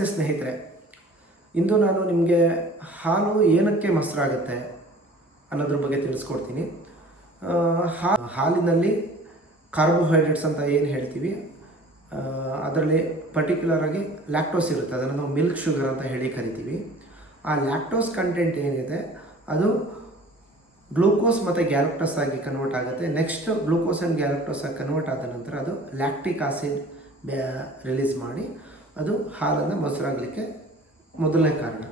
ನಮಸ್ತೆ ಸ್ನೇಹಿತರೆ. ಇಂದು ನಾನು ನಿಮಗೆ ಹಾಲು ಏನಕ್ಕೆ ಮೊಸರಾಗುತ್ತೆ ಅನ್ನೋದ್ರ ಬಗ್ಗೆ ತಿಳಿಸ್ಕೊಡ್ತೀನಿ. ಹಾಲಿನಲ್ಲಿ ಕಾರ್ಬೋಹೈಡ್ರೇಟ್ಸ್ ಅಂತ ಏನು ಹೇಳ್ತೀವಿ? ಅದರಲ್ಲಿ ಪರ್ಟಿಕ್ಯುಲರ್ ಆಗಿ ಲ್ಯಾಕ್ಟೋಸ್ ಇರುತ್ತೆ. ಅದನ್ನು ನಾವು ಮಿಲ್ಕ್ ಶುಗರ್ ಅಂತ ಹೇಳಿ ಕರಿತೀವಿ. ಆ ಲ್ಯಾಕ್ಟೋಸ್ ಕಂಟೆಂಟ್ ಏನಿದೆ? ಅದು ಗ್ಲೂಕೋಸ್ ಮತ್ತು ಗ್ಯಾಲಕ್ಟೋಸ್ ಆಗಿ ಕನ್ವರ್ಟ್ ಆಗುತ್ತೆ. ನೆಕ್ಸ್ಟ್ ಗ್ಲೂಕೋಸ್ ಆ್ಯಂಡ್ ಗ್ಯಾಲಕ್ಟೋಸ್ ಆಗಿ ಕನ್ವರ್ಟ್ ಆದ ನಂತರ ಅದು ಲ್ಯಾಕ್ಟಿಕ್ ಆಸಿಡ್ ರಿಲೀಸ್ ಮಾಡಿ ಅದು ಹಾಲನ್ನು ಮೊಸರಾಗಲಿಕ್ಕೆ ಮೊದಲನೇ ಕಾರಣ.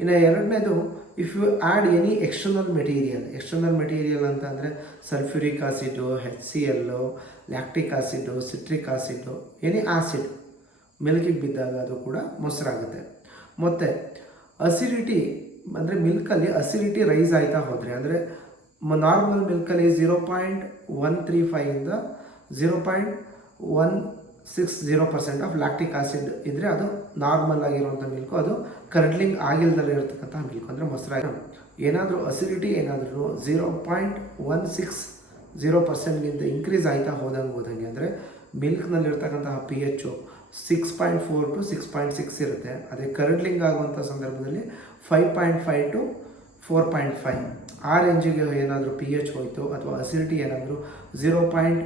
ಇನ್ನು ಎರಡನೇದು if you add any external material external material ಅಂತ ಅಂದರೆ sulphuric acid H C L lactic acid citric acid any acid ಮಿಲ್ಕಿಗೆ ಬಿದ್ದಾಗ ಅದು ಕೂಡ ಮೊಸರಾಗುತ್ತೆ. ಮತ್ತು ಅಸಿಡಿಟಿ ಅಂದರೆ ಮಿಲ್ಕಲ್ಲಿ ಅಸಿಡಿಟಿ ರೈಸ್ ಆಯ್ತಾ ಹೋದರೆ, ಅಂದರೆ ನಾರ್ಮಲ್ ಮಿಲ್ಕಲ್ಲಿ zero point one three ಫೈವಿಂದ zero point one six zero percent of lactic acid ಇದ್ದರೆ ಅದು ನಾರ್ಮಲ್ ಆಗಿರುವಂಥ ಮಿಲ್ಕು ಅದು ಕರ್ಡ್ಲಿಂಗ್ ಆಗಿಲ್ದಲ್ಲೇ ಇರತಕ್ಕಂಥ ಮಿಲ್ಕು ಅಂದರೆ ಮೊಸರಾಗಿ ಏನಾದರೂ ಅಸಿಡಿಟಿ ಏನಾದರೂ zero point one six zero ಪರ್ಸೆಂಟ್ಗಿಂತ increase ಆಯ್ತಾ ಹೋದಂಗೆ ಹೋದಂಗೆ ಅಂದರೆ ಮಿಲ್ಕ್ನಲ್ಲಿರ್ತಕ್ಕಂತಹ P H six point four to six point six ಇರುತ್ತೆ. ಅದೇ ಕರ್ಡ್ಲಿಂಗ್ ಆಗುವಂಥ ಸಂದರ್ಭದಲ್ಲಿ five point five to four point five ಆ ರೇಂಜಿಗೆ ಏನಾದರೂ ಪಿ ಎಚ್ ಹೋಯಿತು ಅಥವಾ ಅಸಿಡಿಟಿ ಏನಾದರೂ zero point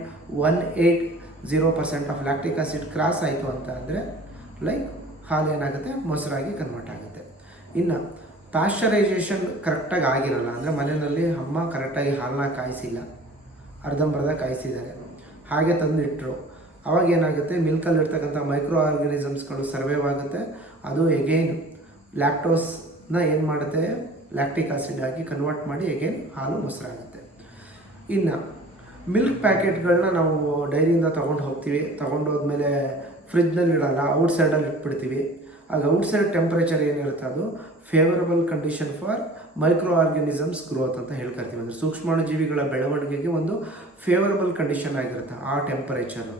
one eight zero percent of lactic acid cross ಆಯಿತು ಅಂತ ಅಂದರೆ ಲೈಕ್ ಹಾಲು ಏನಾಗುತ್ತೆ? ಮೊಸರಾಗಿ ಕನ್ವರ್ಟ್ ಆಗುತ್ತೆ. ಇನ್ನು ಪ್ಯಾಶ್ಚರೈಸೇಷನ್ ಕರೆಕ್ಟಾಗಿ ಆಗಿರಲ್ಲ, ಅಂದರೆ ಮನೆಯಲ್ಲಿ ಅಮ್ಮ ಕರೆಕ್ಟಾಗಿ ಹಾಲನ್ನ ಕಾಯಿಸಿಲ್ಲ, ಅರ್ಧಂಬರ್ಧ ಕಾಯಿಸಿದ್ದಾರೆ. ಹಾಗೆ ತಂದಿಟ್ಟರು ಅವಾಗ ಏನಾಗುತ್ತೆ? ಮಿಲ್ಕಲ್ಲಿ ಇರ್ತಕ್ಕಂಥ ಮೈಕ್ರೋ ಆರ್ಗನಿಸಮ್ಸ್ಗಳು ಸರ್ವೈವ್ ಆಗುತ್ತೆ. ಅದು ಎಗೈನ್ ಲ್ಯಾಕ್ಟೋಸ್ನ ಏನು ಮಾಡುತ್ತೆ? ಲ್ಯಾಕ್ಟಿಕ್ ಆಸಿಡ್ ಆಗಿ ಕನ್ವರ್ಟ್ ಮಾಡಿ ಎಗೇನ್ ಹಾಲು ಮೊಸರಾಗುತ್ತೆ. ಇನ್ನು ಮಿಲ್ಕ್ ಪ್ಯಾಕೆಟ್ಗಳನ್ನ ನಾವು ಡೈರಿಯಿಂದ ತೊಗೊಂಡು ಹೋಗ್ತೀವಿ. ತೊಗೊಂಡು ಹೋದ್ಮೇಲೆ ಫ್ರಿಜ್ನಲ್ಲಿ ಇಡಲ್ಲ ಔಟ್ ಸೈಡಲ್ಲಿ ಇಟ್ಬಿಡ್ತೀವಿ. ಆಗ ಔಟ್ ಸೈಡ್ ಟೆಂಪ್ರೇಚರ್ ಏನಿರುತ್ತೆ ಅದು? Favourable condition for micro organisms growth ಅಂತ ಹೇಳ್ಕೊಳ್ತೀವಿ ಅಂದರೆ ಸೂಕ್ಷ್ಮಾಣುಜೀವಿಗಳ ಬೆಳವಣಿಗೆಗೆ ಒಂದು ಫೇವರಬಲ್ ಕಂಡೀಷನ್ ಆಗಿರುತ್ತೆ ಆ ಟೆಂಪರೇಚರು.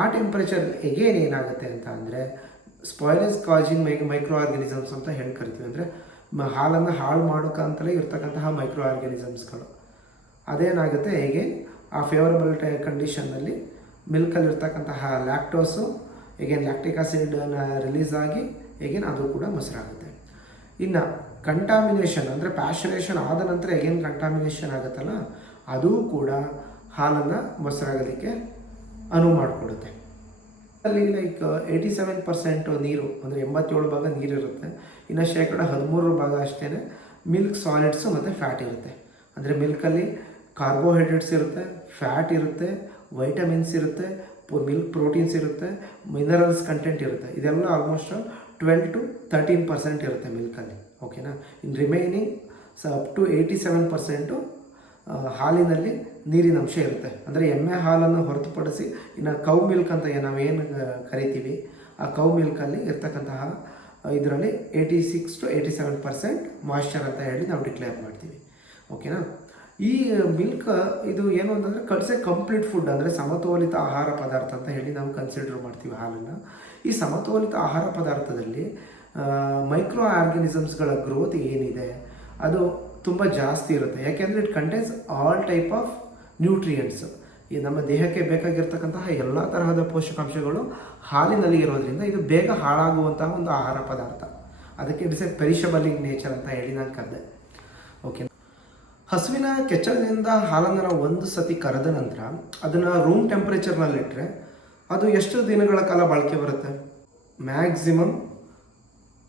ಆ ಟೆಂಪರೇಚರ್ ಎಗೇನ್ ಏನಾಗುತ್ತೆ ಅಂತ ಅಂದರೆ ಸ್ಪಾಯ್ಲೆಸ್ ಕಾಜಿಂಗ್ ಮೈ ಮೈಕ್ರೋ ಆರ್ಗನಿಸಮ್ಸ್ ಅಂತ ಹೇಳಿ ಕರಿತೀವಿ ಅಂದರೆ ಹಾಲನ್ನು ಹಾಳು ಮಾಡೋಕ್ಕಂತಲೇ ಇರ್ತಕ್ಕಂತಹ ಮೈಕ್ರೋ ಆರ್ಗ್ಯಾನಿಸಮ್ಸ್ಗಳು ಅದೇನಾಗುತ್ತೆ? ಹೇಗೆ ಆ ಫೇವರಬಲ್ ಟೈ ಕಂಡೀಷನ್ನಲ್ಲಿ ಮಿಲ್ಕಲ್ಲಿರ್ತಕ್ಕಂತಹ ಲ್ಯಾಕ್ಟೋಸು ಎಗೇನ್ ಲ್ಯಾಕ್ಟಿಕ್ ಆಸಿಡನ್ನ ರಿಲೀಸ್ ಆಗಿ ಎಗೇನ್ ಅದು ಕೂಡ ಮೊಸರಾಗುತ್ತೆ. ಇನ್ನು ಕಂಟಾಮಿನೇಷನ್ ಅಂದರೆ ಪ್ಯಾಶನೇಷನ್ ಆದ ನಂತರ ಎಗೇನ್ ಕಂಟಾಮಿನೇಷನ್ ಆಗುತ್ತಲ್ಲ, ಅದು ಕೂಡ ಹಾಲನ್ನು ಮೊಸರಾಗೋದಕ್ಕೆ ಅನುವು ಮಾಡಿಕೊಡುತ್ತೆ. ಅಲ್ಲಿ ಲೈಕ್ ಏಯ್ಟಿ ಸೆವೆನ್ ಪರ್ಸೆಂಟು ನೀರು, ಅಂದರೆ ಎಂಬತ್ತೇಳು ಭಾಗ ನೀರಿರುತ್ತೆ. ಇನ್ನು ಶೇಕಡ ಹದಿಮೂರು ಭಾಗ ಅಷ್ಟೇ ಮಿಲ್ಕ್ ಸಾಲಿಡ್ಸು ಮತ್ತು ಫ್ಯಾಟ್ ಇರುತ್ತೆ. ಅಂದರೆ ಮಿಲ್ಕಲ್ಲಿ ಕಾರ್ಬೋಹೈಡ್ರೇಟ್ಸ್ ಇರುತ್ತೆ ಫ್ಯಾಟ್ ಇರುತ್ತೆ ವೈಟಮಿನ್ಸ್ ಇರುತ್ತೆ ಮಿಲ್ಕ್ ಪ್ರೋಟೀನ್ಸ್ ಇರುತ್ತೆ ಮಿನರಲ್ಸ್ ಕಂಟೆಂಟ್ ಇರುತ್ತೆ. ಇದೆಲ್ಲ almost twelve to thirteen percent ಇರುತ್ತೆ ಮಿಲ್ಕಲ್ಲಿ ಓಕೆನಾ ಇನ್ ರಿಮೈನಿಂಗ್ ಸ up to eighty seven percent ಹಾಲಿನಲ್ಲಿ ನೀರಿನ ಅಂಶ ಇರುತ್ತೆ. ಅಂದರೆ ಎಮ್ಮೆ ಹಾಲನ್ನು ಹೊರತುಪಡಿಸಿ ಇನ್ನು ಕೌ ಮಿಲ್ಕ್ ಅಂತ ನಾವು ನಾವೇನು ಕರಿತೀವಿ, ಆ ಕೌ ಮಿಲ್ಕಲ್ಲಿ ಇರ್ತಕ್ಕಂತಹ ಇದರಲ್ಲಿ eighty six to eighty seven percent moisture ಅಂತ ಹೇಳಿ ನಾವು ಡಿಕ್ಲೇರ್ ಮಾಡ್ತೀವಿ ಓಕೆನಾ ಈ ಮಿಲ್ಕ್, ಇದು ಏನು ಅಂತಂದರೆ ಕಟ್ಸೆ ಕಂಪ್ಲೀಟ್ ಫುಡ್, ಅಂದರೆ ಸಮತೋಲಿತ ಆಹಾರ ಪದಾರ್ಥ ಅಂತ ಹೇಳಿ ನಾವು ಕನ್ಸಿಡರ್ ಮಾಡ್ತೀವಿ ಹಾಲನ್ನು. ಈ ಸಮತೋಲಿತ ಆಹಾರ ಪದಾರ್ಥದಲ್ಲಿ ಮೈಕ್ರೋ ಆರ್ಗನಿಸಮ್ಸ್ಗಳ ಗ್ರೋತ್ ಏನಿದೆ, ಅದು ತುಂಬ ಜಾಸ್ತಿ ಇರುತ್ತೆ. ಯಾಕೆಂದರೆ it contains all type of nutrients ಈ ನಮ್ಮ ದೇಹಕ್ಕೆ ಬೇಕಾಗಿರ್ತಕ್ಕಂತಹ ಎಲ್ಲ ತರಹದ ಪೋಷಕಾಂಶಗಳು ಹಾಲಿನಲ್ಲಿ ಇರೋದ್ರಿಂದ ಇದು ಬೇಗ ಹಾಳಾಗುವಂತಹ ಒಂದು ಆಹಾರ ಪದಾರ್ಥ. ಅದಕ್ಕೆ ಇಟ್ಸ್ ಎ ಪೆರಿಷಬಲ್ ನೇಚರ್ ಅಂತ ಹೇಳಿ ನಾನು ಕರೆದೆ. ಓಕೆ ಹಸುವಿನ ಕೆಚ್ಚಲಿನಿಂದ ಹಾಲನ್ನು ನಾವು ಒಂದು ಸತಿ ಕರೆದ ನಂತರ ಅದನ್ನು ರೂಮ್ ಟೆಂಪ್ರೇಚರ್ನಲ್ಲಿಟ್ಟರೆ ಅದು ಎಷ್ಟು ದಿನಗಳ ಕಾಲ ಬಾಳಿಕೆ ಬರುತ್ತೆ? ಮ್ಯಾಕ್ಸಿಮಮ್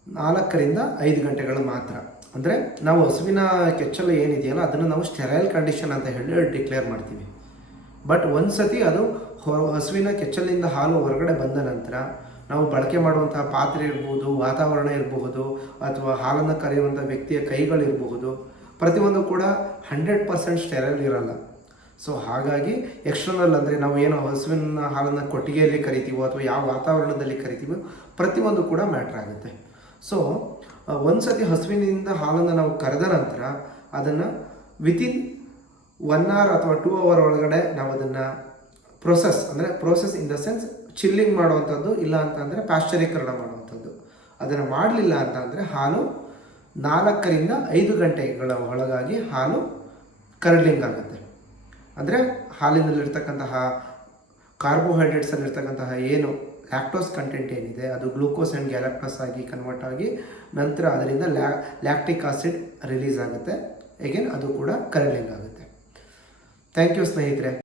ನಾಲ್ಕರಿಂದ ಐದು ಗಂಟೆಗಳು ಮಾತ್ರ. ಅಂದರೆ ನಾವು ಹಸುವಿನ ಕೆಚ್ಚಲು ಏನಿದೆಯಲ್ಲ ಅದನ್ನು ನಾವು ಸ್ಟೆರೈಲ್ ಕಂಡೀಷನ್ ಅಂತ ಹೇಳಿ ಡಿಕ್ಲೇರ್ ಮಾಡ್ತೀವಿ. ಬಟ್ ಒಂದು ಸತಿ ಅದು ಹಸುವಿನ ಕೆಚ್ಚಲಿನಿಂದ ಹಾಲು ಹೊರಗಡೆ ಬಂದ ನಂತರ ನಾವು ಬಳಕೆ ಮಾಡುವಂತಹ ಪಾತ್ರೆ ಇರ್ಬೋದು, ವಾತಾವರಣ ಇರಬಹುದು ಅಥವಾ ಹಾಲನ್ನು ಕರೆಯುವಂಥ ವ್ಯಕ್ತಿಯ ಕೈಗಳಿರಬಹುದು ಪ್ರತಿಯೊಂದು ಕೂಡ ಹಂಡ್ರೆಡ್ ಪರ್ಸೆಂಟ್ ಸ್ಟೆರೈಲ್ ಇರಲ್ಲ. ಸೊ ಹಾಗಾಗಿ ಎಕ್ಸ್ಟರ್ನಲ್ ಅಂದರೆ ನಾವು ಏನು ಹಸುವಿನ ಹಾಲನ್ನು ಕೊಟ್ಟಿಗೆಯಲ್ಲಿ ಕರಿತೀವೋ ಅಥವಾ ಯಾವ ವಾತಾವರಣದಲ್ಲಿ ಕರಿತೀವೋ ಪ್ರತಿಯೊಂದು ಕೂಡ ಮ್ಯಾಟ್ರ್ ಆಗುತ್ತೆ. ಸೊ ಒಂದು ಸತಿ ಹಸುವಿನಿಂದ ಹಾಲನ್ನು ನಾವು ಕರೆದ ನಂತರ ಅದನ್ನು ವಿತಿನ್ ಒನ್ ಅವರ್ ಅಥವಾ ಟೂ ಅವರ್ ಒಳಗಡೆ ನಾವು ಅದನ್ನು ಪ್ರೊಸೆಸ್ ಅಂದರೆ process in the sense chilling ಮಾಡುವಂಥದ್ದು, ಇಲ್ಲ ಅಂತಂದರೆ ಪ್ಯಾಶ್ಚರೀಕರಣ ಮಾಡುವಂಥದ್ದು. ಅದನ್ನು ಮಾಡಲಿಲ್ಲ ಅಂತ ಅಂದರೆ ಹಾಲು ನಾಲ್ಕರಿಂದ ಐದು ಗಂಟೆಗಳ ಒಳಗಾಗಿ ಹಾಲು ಕರ್ಲಿಂಗ್ ಆಗುತ್ತೆ. ಅಂದರೆ ಹಾಲಿನಲ್ಲಿರ್ತಕ್ಕಂತಹ ಕಾರ್ಬೋಹೈಡ್ರೇಟ್ಸಲ್ಲಿರ್ತಕ್ಕಂತಹ ಏನು ಲ್ಯಾಕ್ಟೋಸ್ ಕಂಟೆಂಟ್ ಏನಿದೆ, ಅದು ಗ್ಲೂಕೋಸ್ ಆ್ಯಂಡ್ ಗ್ಯಾಲಕ್ಟೋಸ್ ಆಗಿ ಕನ್ವರ್ಟ್ ಆಗಿ ನಂತರ ಅದರಿಂದ ಲ್ಯಾ ಲ್ಯಾಕ್ಟಿಕ್ ಆಸಿಡ್ ರಿಲೀಸ್ ಆಗುತ್ತೆ. ಎಗೇನ್ ಅದು ಕೂಡ ಕರ್ಲಿಂಗ್ ಆಗುತ್ತೆ. ಥ್ಯಾಂಕ್ ಯು ಸ್ನೇಹಿತರೆ.